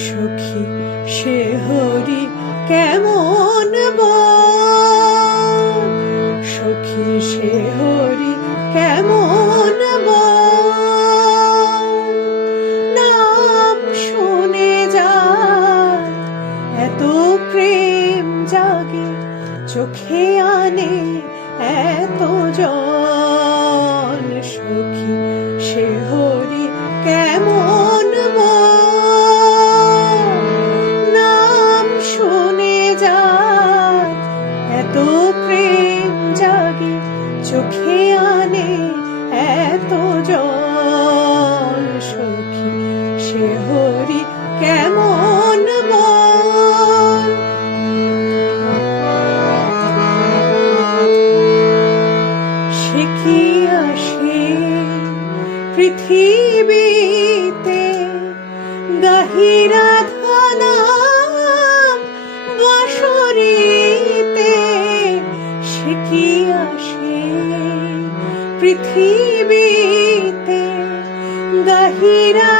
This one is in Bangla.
সখী সে হরি কেমন সখী সে হরি কেমন নাম শুনে যায় এত প্রেম জাগে চোখে আনে এত জল সখী সে হরি কেমন নাম শুনে যায় এত প্রেম জাগে চোখে আনে এত জল সখী সে হরি কেমন সে কি আসে পৃথিবীতে গাহিরা ধানা বাঁশরীতে সে কি আসে পৃথিবীতে গাহিরা